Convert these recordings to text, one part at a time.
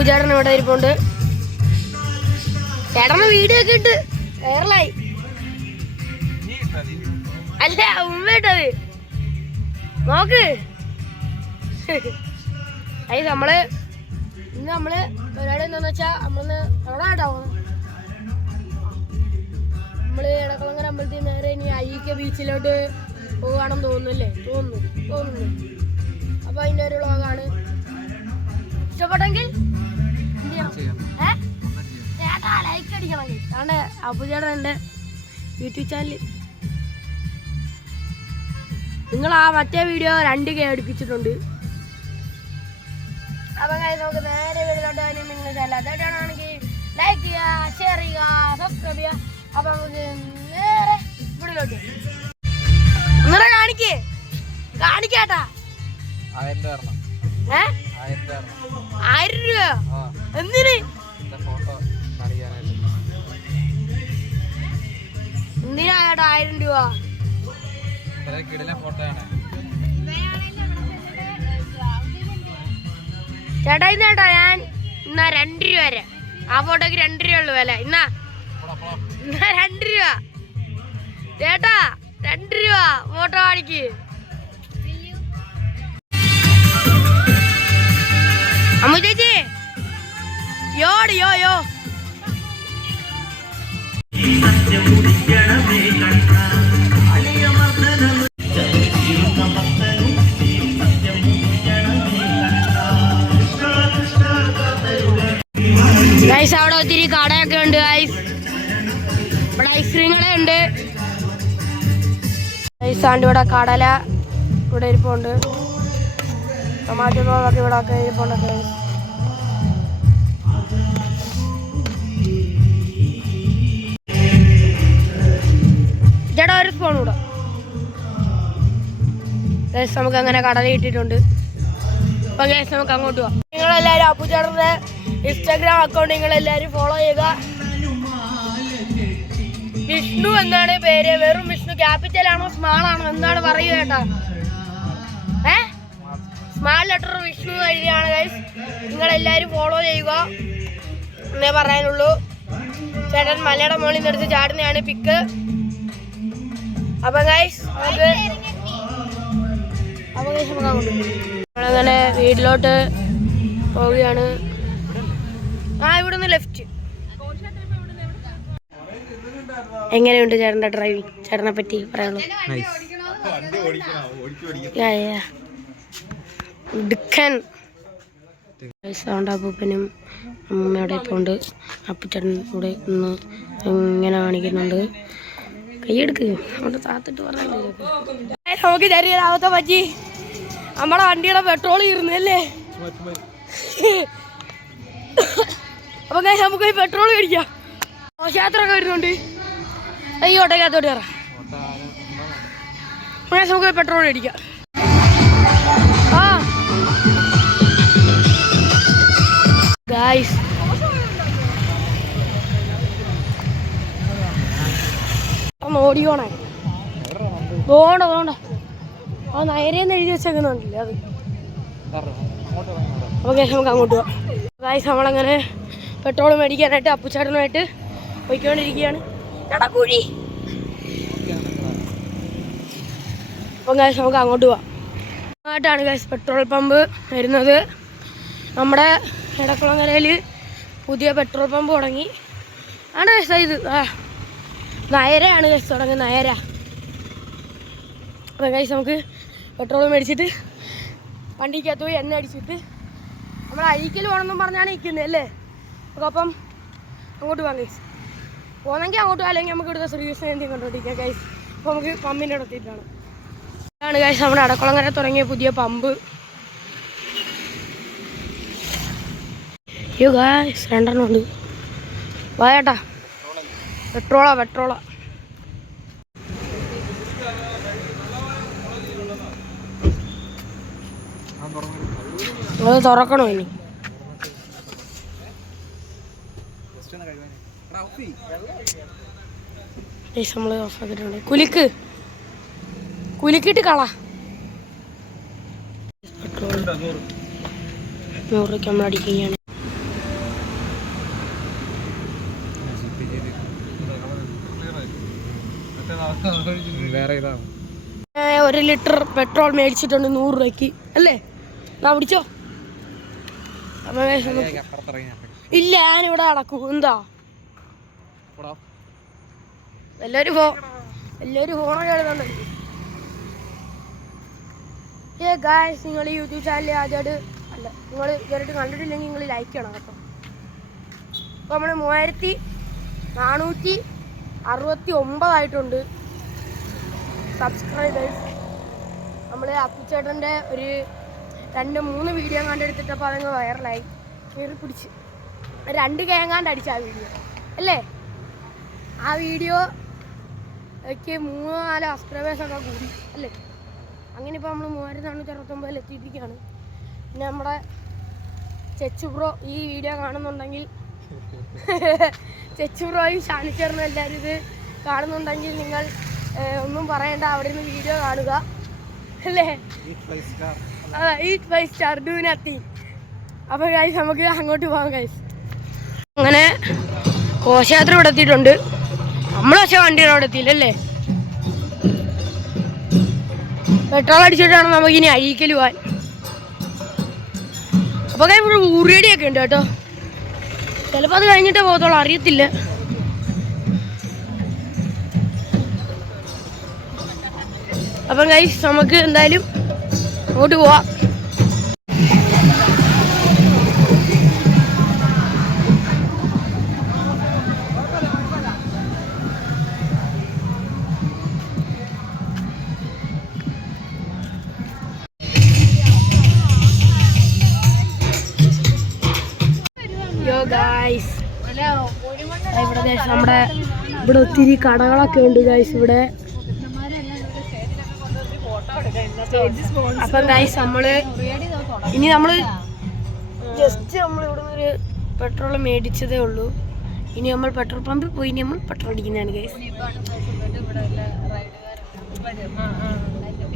അപ്പുചേട്ടൻ ഇവിടെ ഇരിപ്പുണ്ട്. ചേട്ടന് വീഡിയോ ഒക്കെ ഇട്ട് വൈറലായി. അല്ല ഉമ്മേട്ടത് നോക്ക്. അയ്യ ഇന്ന് നമ്മള് പരിപാടി എന്താന്ന് വെച്ചാ നമ്മള് എവിടെ ഉണ്ടാവും, നമ്മള് എടക്കുളങ്ങര അമ്പലത്തിൽ നേരെ ഇനി അയ്യക്ക ബീച്ചിലോട്ട് പോവുകയാണെന്ന് തോന്നുന്നില്ലേ? തോന്നുന്നു. അപ്പൊ അതിന്റെ ഒരു വ്ളോഗാണ്. ഇഷ്ടപ്പെട്ടെങ്കിൽ ചേട്ടാ ലൈക്ക് അടിക്കണം. അതുകൊണ്ട് അപ്പുചേട്ടൻ എൻ്റെ യൂട്യൂബ് ചാനൽ നിങ്ങൾ ആ മറ്റേ വീഡിയോ 2K അടുപ്പിച്ചിട്ടുണ്ട്. അപ്പം നമുക്ക് നേരെ വീഡിയോയിലോട്ട് തന്നെ നിങ്ങൾ ചാനലാണെങ്കിൽ ലൈക്ക് ചെയ്യുക, ഷെയർ ചെയ്യുക, സബ്സ്ക്രൈബ് ചെയ്യുക. അപ്പം നമുക്ക് നേരെ വീഡിയോയിലോട്ട് നിങ്ങളെ കാണിക്കേട്ടാ. 1000 രൂപ എന്തിന്? എന്തിനാ ചേട്ടാ 1000 രൂപ? ചേട്ടാ ഇന്നേട്ടാ ഞാൻ എന്നാ 2 രൂപ വരെ. ആ ഫോട്ടോക്ക് 2 രൂപ ഉള്ളു വില. എന്നാ 2 രൂപ ചേട്ടാ, 2 രൂപ ഫോട്ടോ കാണിക്ക്. അമ്മു ചേച്ചി യോ ഗൈസ്, അവിടെ ഒത്തിരി കടയൊക്കെ ഉണ്ട് ഗൈസ്. ഇവിടെ ഐസ്ക്രീം കട ഉണ്ട് ഗൈസ്. ആണ്ട് ഇവിടെ കടല ഇവിടെ ഇരിപ്പുണ്ട്. ടൊമാറ്റോ ഒക്കെ ഇവിടെ ഒക്കെ ഇരിപ്പുണ്ട് ഗൈസ്. ചേട്ടാ ഒരു സ്പൂൺ കൂടെ ഗൈസ്. നമുക്ക് അങ്ങനെ കടല ഇട്ടിട്ടുണ്ട്. അപ്പൊ ഗൈസ് നമുക്ക് അങ്ങോട്ട് പോവാം. നിങ്ങളെല്ലാവരും അപ്പുചേട്ടൻ്റെ ഇൻസ്റ്റാഗ്രാം അക്കൗണ്ട് നിങ്ങളെല്ലാവരും ഫോളോ ചെയ്യുക. വിഷ്ണു എന്നാണ് പേര്. വെറും വിഷ്ണു. ക്യാപിറ്റൽ ആണോ സ്മാൾ ആണോ എന്താണ് പറയുക ചേട്ടാ? സ്മാൾ ലെറ്റർ വിഷ്ണു എഴുതിയാണ് ഗൈസ്. നിങ്ങളെല്ലാവരും ഫോളോ ചെയ്യുക എന്നേ പറയാനുള്ളൂ. ചേട്ടൻ മലയുടെ മുകളിൽ നിന്ന് എടുത്ത് ചാടുന്നതാണ് പിക്ക്. അപ്പം ഗൈസ് നമ്മളങ്ങനെ വീട്ടിലോട്ട് പോവുകയാണ്. ഇവിടെ നിന്ന് ലെഫ്റ്റ്. എങ്ങനെയുണ്ട് ചേട്ടൻ്റെ ഡ്രൈവിങ്? ചേട്ടനെ പറ്റി പറയാനുള്ളൂ. അപ്പൂപ്പനും അമ്മൂമ്മയുടെ ഇപ്പോൾ ഉണ്ട്. അപ്പുച്ചേട്ടൻ കൂടെ ഒന്ന് ഇങ്ങനെ കാണിക്കുന്നുണ്ട്. കൈയെടുക്ക് അവിടെ താത്തിട്ട് പറഞ്ഞില്ലേ. നമുക്ക് ചെറിയൊരാവത്തെ പറ്റി. നമ്മുടെ വണ്ടിയുടെ പെട്രോൾ തീർന്നല്ലേ. അപ്പം നമുക്ക് പെട്രോൾ മേടിക്കാം. ഘോഷയാത്രയൊക്കെ വരുന്നുണ്ട്. ഈ ഓട്ടോക്കകത്തോട്ട് കയറാം. നമുക്ക് പെട്രോൾ മേടിക്കാം. ഗായ്സ് ഓടിക്കോണേ. തോണ്ട ആ നേരെന്ന് എഴുതി വെച്ചേക്കുന്നുണ്ടല്ലേ അത്. ഓക്കെ നമുക്ക് അങ്ങോട്ട് പോവാം. ഗായ്സ് നമ്മളങ്ങനെ പെട്രോൾ മേടിക്കാനായിട്ട് അപ്പുച്ചേട്ടനുമായിട്ട് പോയിക്കൊണ്ടിരിക്കുകയാണ്. കുഴി. അപ്പം ഗായ്സ് നമുക്ക് അങ്ങോട്ട് പോവാം. ആയിട്ടാണ് ഗായ്സ് പെട്രോൾ പമ്പ് വരുന്നത്. നമ്മുടെ എടക്കുളങ്ങരയിൽ പുതിയ പെട്രോൾ പമ്പ് തുടങ്ങി ആണ് ഗായ്സ്. ഇത് നയരയാണ് ഗായ്സ് തുടങ്ങുന്നത്. നയര. അപ്പം ഗായ്സ് നമുക്ക് പെട്രോൾ മേടിച്ചിട്ട് വണ്ടിക്കകത്ത് പോയി എണ്ണ അടിച്ചിട്ട് നമ്മൾ അഴിക്കൽ പോകണമെന്നും പറഞ്ഞാണ് നിൽക്കുന്നത് അല്ലേ. അപ്പം അങ്ങോട്ട് പോകാം ഗൈസ്. പോകുന്നെങ്കിൽ അങ്ങോട്ട് പോകാം, അല്ലെങ്കിൽ നമുക്ക് ഇവിടുത്തെ സർവീസ് എന്തെങ്കിലും കണ്ടുപിടിക്കാം ഗൈസ്. അപ്പോൾ നമുക്ക് പമ്പിൻ്റെ അടുത്തിട്ടാണ്. ഇതാണ് ഗൈസ് നമ്മുടെ എടക്കുളങ്ങര തുടങ്ങിയ പുതിയ പമ്പ്. അയ്യോ ഗൈസ് 2 ഉണ്ട്. വായേട്ടാ പെട്രോളാ. അത് തുറക്കണോ ഇനി? നമ്മൾ ഓഫാക്കിയിട്ടുണ്ട്. കുലുക്കിട്ട് കള. പെട്രോൾ 100 രൂപയ്ക്ക് നമ്മൾ അടിക്കുകയാണ്. 1 ലിറ്റർ പെട്രോൾ മേടിച്ചിട്ടുണ്ട് 100 രൂപയ്ക്ക് അല്ലേ? ഞാൻ പിടിച്ചോ. ഇല്ല, ഞാനിവിടെ നടക്കും. എന്താ എല്ലാവരും ഫോണൊക്കെ എടുത്തോണ്ട്. ഗായ്സ്, നിങ്ങൾ ഈ യൂട്യൂബ് ചാനൽ ആദ്യമായിട്ട് നിങ്ങൾ ഇതുവരെയായിട്ട് കണ്ടിട്ടില്ലെങ്കിൽ നിങ്ങൾ ലൈക്ക് ചെയ്യണം കേട്ടോ. അപ്പോൾ നമ്മൾ 3469 ആയിട്ടുണ്ട് സബ്സ്ക്രൈബേഴ്സ്. നമ്മൾ അപ്പുച്ചേട്ടൻ്റെ ഒരു 2-3 വീഡിയോ കണ്ടെടുത്തിട്ടപ്പോൾ അതങ്ങ് വൈറലായി, കയറി പിടിച്ച് 2K അടിച്ച ആ വീഡിയോ അല്ലേ? ആ വീഡിയോക്ക് 3-4 സബ്സ്ക്രൈബേഴ്സൊക്കെ കൂടി അല്ലേ? അങ്ങനെ ഇപ്പോൾ നമ്മൾ 3469 എത്തിയിരിക്കുകയാണ്. പിന്നെ നമ്മുടെ ചെച്ചു ബ്രോ ഈ വീഡിയോ കാണുന്നുണ്ടെങ്കിൽ ചെച്ചു ബ്രോയും ഷാനിച്ചേർന്നും എല്ലാവരും ഇത് കാണുന്നുണ്ടെങ്കിൽ നിങ്ങൾ ഒന്നും പറയണ്ട, അവിടെ നിന്ന് വീഡിയോ കാണുക അല്ലേ? Eat 5 star do nothing. അപ്പോൾ ഗൈസ് നമുക്ക് അങ്ങോട്ട് പോകാം ഗൈസ്. അങ്ങനെ ഘോഷയാത്ര ഇവിടെ എത്തിയിട്ടുണ്ട്. നമ്മൾ പക്ഷേ വണ്ടിയുടെ അവിടെ എത്തിയില്ലല്ലേ? പെട്രോൾ അടിച്ചിട്ടാണ് നമുക്കിനി അഴീക്കൽ പോകാൻ. അപ്പോൾ ഇവിടെ ഉറിയടിയൊക്കെ ഉണ്ട് കേട്ടോ. ചിലപ്പോൾ അത് കഴിഞ്ഞിട്ടേ പോകത്തുള്ളൂ, അറിയത്തില്ല. അപ്പം ഗൈസ് നമുക്ക് എന്തായാലും അങ്ങോട്ട് പോവാം. ഗൈസ് ഇവിടെ ഇവിടെ ഒത്തിരി കടകളൊക്കെ ഉണ്ട് ഗൈസ് ഇവിടെ. അപ്പം ഗൈസ് ഇനി നമ്മൾ ജസ്റ്റ് ഇവിടെ ഒരു പെട്രോൾ മേടിച്ചതേ ഉള്ളൂ. ഇനി നമ്മൾ പെട്രോൾ പമ്പിൽ പോയി നമ്മൾ പെട്രോൾ അടിക്കുന്നതാണ് ഗൈസ്.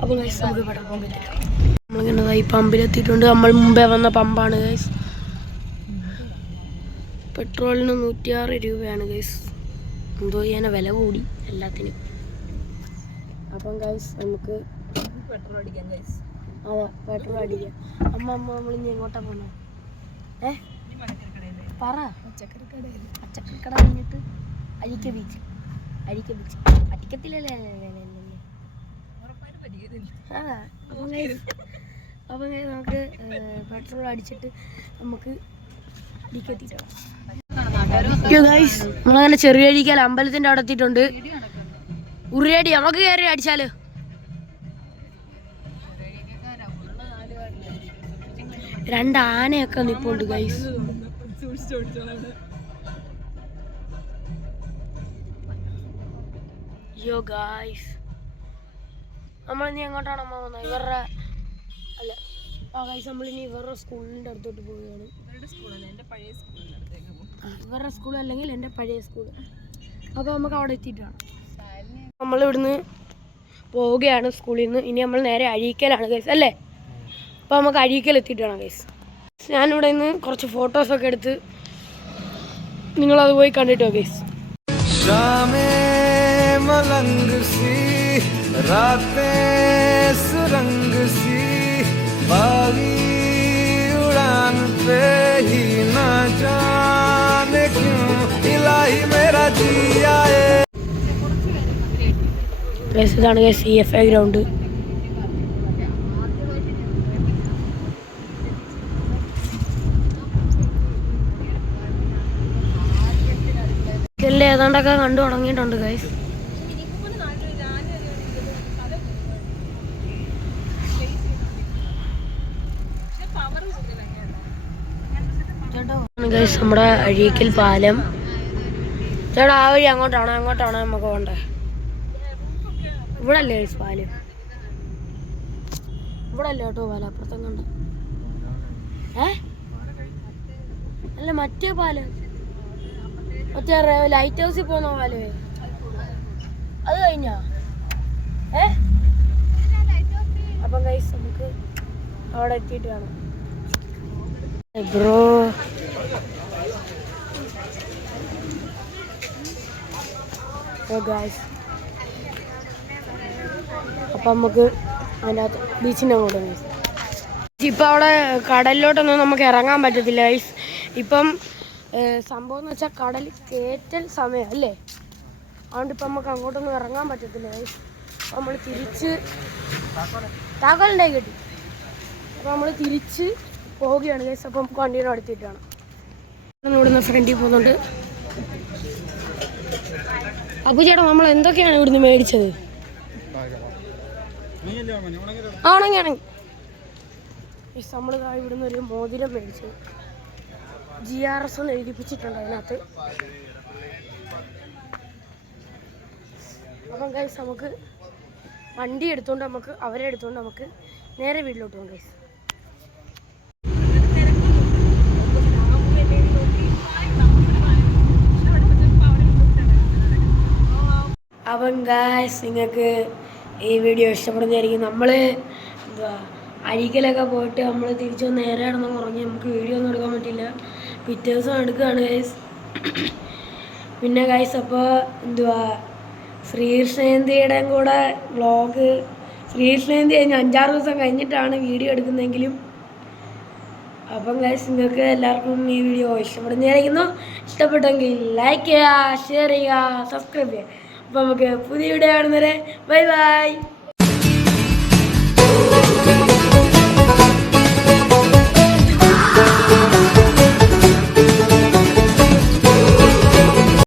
അപ്പോൾ ഗൈസ് നമുക്ക് പെട്രോൾ പമ്പിൽ നമ്മളിങ്ങനെ ഈ പമ്പിലെത്തിയിട്ടുണ്ട്. നമ്മൾ മുമ്പേ വന്ന പമ്പാണ് ഗൈസ്. പെട്രോളിന് 106 രൂപയാണ് ഗൈസ്. എന്തോ ചെയ്യാൻ വില കൂടി എല്ലാത്തിനും. അപ്പം ഗൈസ് നമുക്ക് പെട്രോൾ അടിക്കാം ഗൈസ്. അതെ, പെട്രോൾ അടിക്കാം. അമ്മ നമ്മളിനി എങ്ങോട്ടാ പോണേ? പറ. പച്ചക്കറിക്കട കഴിഞ്ഞിട്ട് അരിക്ക ബീച്ച്. അടിക്കത്തില്ലല്ലേ? അതാ. അപ്പം ഗൈസ് നമുക്ക് പെട്രോൾ അടിച്ചിട്ട് നമുക്ക് നമ്മളങ്ങനെ ചെറിയ അടിക്കാൽ അമ്പലത്തിന്റെ അവിടെ എത്തിയിട്ടുണ്ട്. ഉറിയടി നമുക്ക് കയറി അടിച്ചാല്. രണ്ട് ആനയൊക്കെ നിപ്പുണ്ട് ഗൈസ്. യോ ഗൈസ്, നമ്മളിനി എങ്ങോട്ടാണ് പോകുന്നത്? ഇവരുടെ അല്ല ഗൈസ്, നമ്മളിനി ഇവരുടെ സ്കൂളിൻ്റെ അടുത്തോട്ട് പോവുകയാണ്. ഇവരുടെ സ്കൂൾ അല്ലെങ്കിൽ എൻ്റെ പഴയ സ്കൂൾ. അപ്പോൾ നമുക്ക് അവിടെ എത്തിയിട്ടാണ് നമ്മളിവിടുന്ന് പോവുകയാണ് സ്കൂളിൽ നിന്ന്. ഇനി നമ്മൾ നേരെ അഴീക്കലാണ് ഗൈസ് അല്ലേ? അപ്പോൾ നമുക്ക് അഴീക്കൽ എത്തിയിട്ടാണ് ഗൈസ്. ഞാനിവിടെ നിന്ന് കുറച്ച് ഫോട്ടോസൊക്കെ എടുത്ത് നിങ്ങളത് പോയി കണ്ടിട്ടോ ഗൈസ്. ഇതാണ് CFA ഗ്രൗണ്ട്. ഇതെല്ലാം ഏതാണ്ടൊക്കെ കണ്ടു തുടങ്ങിയിട്ടുണ്ട് ഗൈസ്. ഗൈസ് നമ്മുടെ അഴീക്കൽ പാലം. ചേട്ടാ ആ വഴി അങ്ങോട്ടാണ് നമുക്ക് പോകണ്ടേ? ഇവിടെ അല്ലേ ഗൈസ് പാലം? ഇവിടെ അല്ലേ കേട്ടോ പാലം? അപ്പുറത്തും കണ്ട അല്ല മറ്റേ പാലം, മറ്റേ ലൈറ്റ് ഹൗസിൽ പോകുന്ന പാലേ അത് കഴിഞ്ഞാ? അപ്പം ഗൈസ് നമുക്ക് അവിടെ എത്തിയിട്ട് വേണം. ബ്രോ ഗൈസ് അപ്പം നമുക്ക് അതിൻ്റെ അകത്ത് ബീച്ചിൻ്റെ അങ്ങോട്ട് ഗൈസ്. ഇപ്പം അവിടെ കടലിലോട്ടൊന്നും നമുക്ക് ഇറങ്ങാൻ പറ്റത്തില്ല ഗൈസ്. ഇപ്പം സംഭവം എന്ന് വെച്ചാൽ കടൽ കയറ്റൽ സമയം അല്ലേ, അതുകൊണ്ട് ഇപ്പം നമുക്ക് അങ്ങോട്ടൊന്നും ഇറങ്ങാൻ പറ്റത്തില്ല ഗൈസ്. അപ്പം നമ്മൾ തിരിച്ച് താക്കോലുണ്ടേ കിട്ടി. അപ്പോൾ നമ്മൾ തിരിച്ച് പോവുകയാണ് ഗൈസ്. അപ്പം നമുക്ക് വണ്ടിയുടെ അടുത്തിട്ടാണ് ഇവിടുന്ന് ഫ്രണ്ടിൽ പോകുന്നുണ്ട്. അപ്പോൾ ചേട്ടാ നമ്മൾ എന്തൊക്കെയാണ് ഇവിടുന്ന് മേടിച്ചത്? ആണെങ്കിൽ നമ്മൾ ഇവിടുന്ന് ഒരു മോതിരം മേടിച്ചു. GRS എന്ന് എഴുതിപ്പിച്ചിട്ടുണ്ട് അതിനകത്ത്. അപ്പം ഗൈസ് നമുക്ക് വണ്ടി എടുത്തുകൊണ്ട് അവരെ എടുത്തുകൊണ്ട് നമുക്ക് നേരെ വീട്ടിലോട്ട് പോകും ഗൈസ്. അപ്പം ഗൈസ് നിങ്ങൾക്ക് ഈ വീഡിയോ ഇഷ്ടപ്പെടുന്നതായിരിക്കും. നമ്മൾ അരിക്കലൊക്കെ പോയിട്ട് നമ്മൾ തിരിച്ചു നേരെ കിടന്ന് ഉറങ്ങി നമുക്ക് വീഡിയോ ഒന്നും എടുക്കാൻ പറ്റില്ല. പിറ്റേ ദിവസം എടുക്കുകയാണ് ഗൈസ്. പിന്നെ ഗൈസ് അപ്പോൾ ശ്രീകൃഷ്ണജയന്തിയുടെയും കൂടെ വ്ളോഗ്, ശ്രീകൃഷ്ണജയന്തി കഴിഞ്ഞ് 5-6 ദിവസം കഴിഞ്ഞിട്ടാണ് വീഡിയോ എടുക്കുന്നതെങ്കിലും. അപ്പം ഗൈസ് നിങ്ങൾക്ക് എല്ലാവർക്കും ഈ വീഡിയോ ഇഷ്ടപ്പെടുന്നതായിരിക്കുന്നു. ഇഷ്ടപ്പെട്ടെങ്കിൽ ലൈക്ക് ചെയ്യുക, ഷെയർ ചെയ്യുക, സബ്സ്ക്രൈബ് ചെയ്യുക. അപ്പോൾ നമുക്ക് പുതിയ വീഡിയോ കാണുന്നവരെ ബൈ ബൈ.